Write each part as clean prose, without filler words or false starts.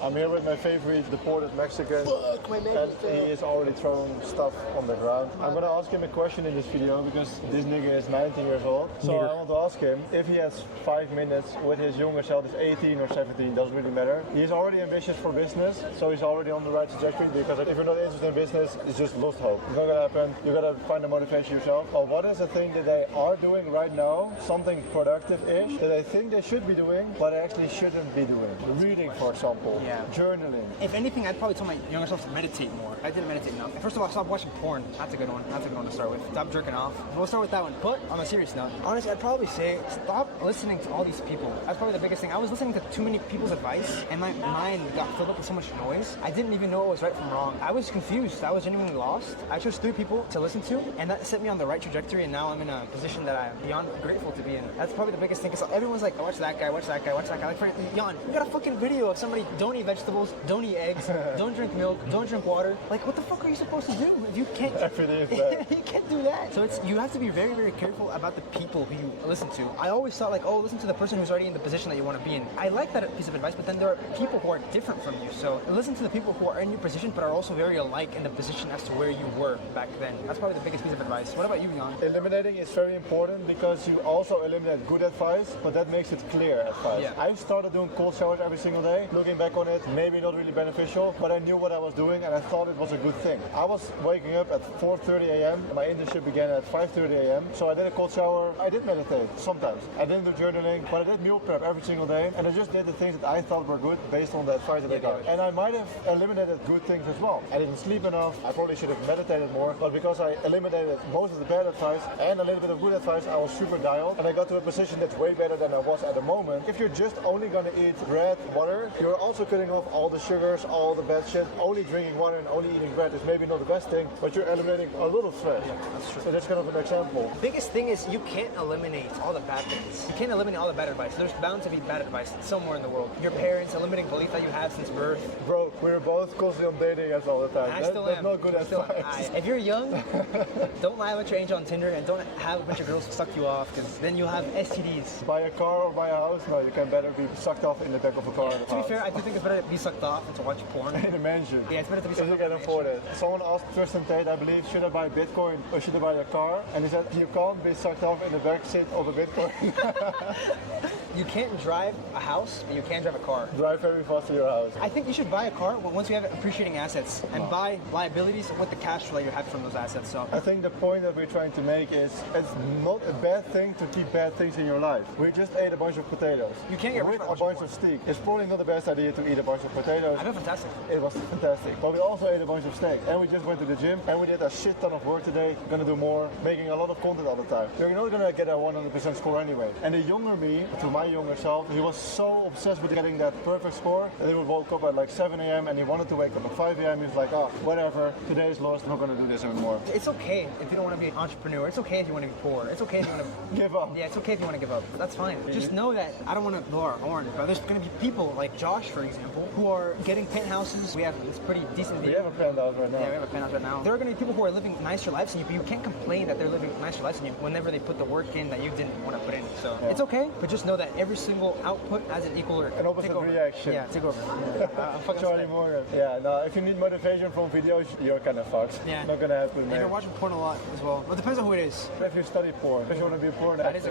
I'm here with my favorite deported Mexican. Fuck, my man. And he is already throwing stuff on the ground. I'm gonna ask him a question in this video because this nigga is 19 years old. So I want to ask him if he has 5 minutes with his younger self, is 18 or 17, doesn't really matter. He's already ambitious for business, so he's already on the right trajectory, because if you're not interested in business, it's just lost hope. It's not gonna happen. You gotta find the motivation yourself. But what is the thing that they are doing right now, something productive-ish, that they think they should be doing, but they actually shouldn't be doing? Reading, for example. Yeah. Journaling. If anything, I'd probably tell my younger self to meditate more. I didn't meditate enough. First of all, stop watching porn. That's a good one. That's a good one to start with. Stop jerking off. We'll start with that one. But on a serious note, honestly, I'd probably say stop listening to all these people. That's probably the biggest thing. I was listening to too many people's advice, and my mind got filled up with so much noise. I didn't even know what was right from wrong. I was confused. I was genuinely lost. I chose 3 people to listen to, and that set me on the right trajectory, and now I'm in a position that I'm beyond grateful to be in. That's probably the biggest thing, because everyone's like, watch that guy, watch that guy, watch that guy. Like, for Jan, you got a fucking video of somebody, don't eat vegetables, don't eat eggs, don't drink milk, don't drink water. Like, what the fuck are you supposed to do if you can't? Everything is bad. You can't do that. So you have to be very, very careful about the people who you listen to. I always thought like, oh, listen to the person who's already in the position that you want to be in. I like that piece of advice, but then there are people who are different from you. So listen to the people who are in your position, but are also very alike in the position as to where you were back then. That's probably the biggest piece of advice. What about you, Jan? Eliminating is very important because you also eliminate good advice, but that makes it clear advice. Yeah. I started doing cold showers every single day. Looking back on it, maybe not really beneficial, but I knew what I was doing and I thought it was a good thing. I was waking up at 4:30 a.m. My internship began at 5:30 a.m. So I did a cold shower. I did meditate sometimes. I didn't do journaling, but I did meal prep every single day, and I just did the things that I thought were good based on the advice that I got. And I might have eliminated good things as well. I didn't sleep enough. I probably should have meditated more, but because I eliminated most of the bad advice and a little bit of good advice, I was super dialed, and I got to a position that's way better than I was at the moment. If you're just only gonna eat bread, water, you're also cutting off all the sugars, all the bad shit. Only drinking water and only eating bread is maybe not the best thing, but you're eliminating a little threat. Yeah, that's true. So that's kind of an example. Biggest thing is you can't eliminate all the bad things. You can't eliminate all the bad advice. There's bound to be bad advice somewhere in the world. Your parents, a limiting belief that you had since birth. Bro, we're both constantly on dating apps all the time. I still That's am. not good I still am. advice. If you're young, don't lie about your age on Tinder, and don't have a bunch of girls suck you off, because then you'll have STDs. Buy a car or buy a house? No, you can better be sucked off in the back of a car. To be fair, I do think it's better to be sucked off than to watch porn. In a mansion. Yeah, it's better to be If sucked you off. can afford it. Someone asked Tristan Tate, I believe, should I buy Bitcoin or should I buy a car? And he said, you can't be sucked off in the back seat of a Bitcoin. You can't drive a house, but you can drive a car. Drive very fast to your house. I think you should buy a car once you have appreciating assets, and buy liabilities with the cash flow you have from those assets. So I think the point that we're trying to make is it's not a bad thing to keep bad things in your life. We just ate a bunch of potatoes. You can't get rid with of a bunch of steak. It's probably not the best idea to eat a bunch of potatoes. I feel fantastic. It was fantastic. But we also ate a bunch of steak. And we just went to the gym and we did a shit ton of work today. Gonna do more, making a lot of content all the time. You're not gonna get a 100% score anyway. And the younger me, to my younger self, he was so obsessed with getting that perfect score that he would wake up at like 7 a.m. and he wanted to wake up at 5 a.m. He was like, oh, whatever, today's lost, I'm not gonna do this anymore. It's okay if you don't want to be an entrepreneur. It's okay if you want to be poor. It's okay if you want to Give up. Yeah, it's okay if you want to give up. That's fine. Just know that I don't want to blow our horn, but there's going to be people like Josh, for example, who are getting penthouses. We have this pretty decent. We have a penthouse right now. Yeah, we have a penthouse right now. There are going to be people who are living nicer lives than you, but you can't complain that they're living nicer lives than you whenever they put the work in that you didn't want to put in. So it's okay, but just know that every single output has an equal or An opposite reaction. Yeah, take over. I'm fucking Charlie upset. Morgan. Yeah, no, if you need motivation from videos, you're kind of fucked. Yeah. Not gonna happen, And man. you're watching porn a lot as well. Well, it depends on who it is. If you study porn, if you want to be a porn That actor, is a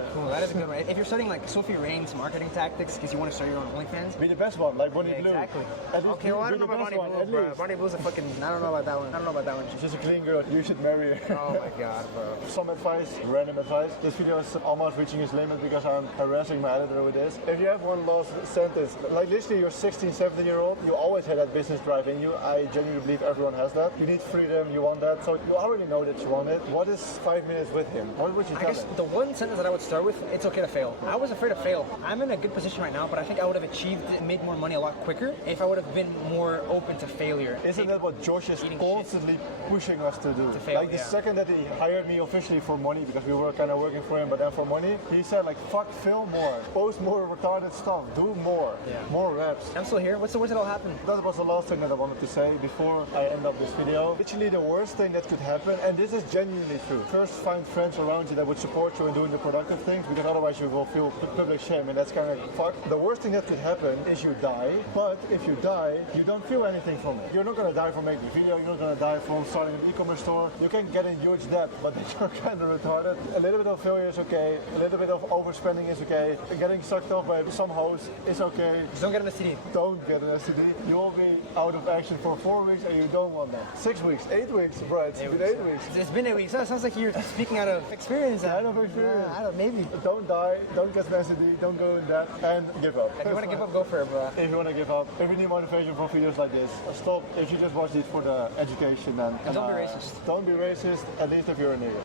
good one. If you're studying like Sophie Rain's marketing tactics because you want to start your own OnlyFans. be the best one, like Bonnie Yeah, Blue. exactly. At least Okay, well, I be don't know the about best Bonnie one, Blue, at bro. least. Bonnie Blue's a fucking, I don't know about that one. I don't know about that one. She's a clean girl, you should marry her. Oh my god, bro. Some advice, random advice. This video is almost reaching its limit because I'm harassing my editor with this. If you have one last sentence, like literally you're 16, 17 year old, you always had that business drive in you. I genuinely believe everyone has that. You need freedom, you want that. So you already know that you want it. What is 5 minutes with him? What would you I tell guess him? the one sentence that I would start with, it's okay to fail. I was afraid to fail. I'm in a good position right now, but I think I would have achieved and made more money a lot quicker if I would have been more open to failure. Isn't that what Josh is Eating constantly pushing us to do? To fail, like the yeah. second that he hired me officially for money, because we were kind of working for him, but then for money, he said like, fuck, film more, post more retarded stuff, do more, Yeah. more reps. I'm still here. What's the worst that'll happen? That was the last thing that I wanted to say before I end up this video. Literally the worst thing that could happen, and this is genuinely true. First, find friends around you that would support you in doing the productive things, because otherwise you will feel public shame, and that's kind of fuck. The worst thing that could happen is you die, But if you die, you don't feel anything from it. You're not going to die from making a video, you're not going to die from starting an e-commerce store. You can get in huge debt, but then you're kind of retarded. A little bit of failure is okay, a little bit of overspending is okay, getting sucked off by some host is okay. Just don't get an STD. Don't get an STD. You will be out of action for 4 weeks and you don't want that. 6 weeks, 8 weeks, bro, it's been 8 weeks. It's been 8 weeks. That sounds like you're speaking out of experience. Out of experience. I don't, maybe. Don't die, don't get an STD, don't go in debt, and give up. If you want to give up, go for it, bro. If you want to give up, if you need motivation for videos like this, stop. If you just watch it for the education, then And don't be racist. Don't be racist, at least if you're a nigger.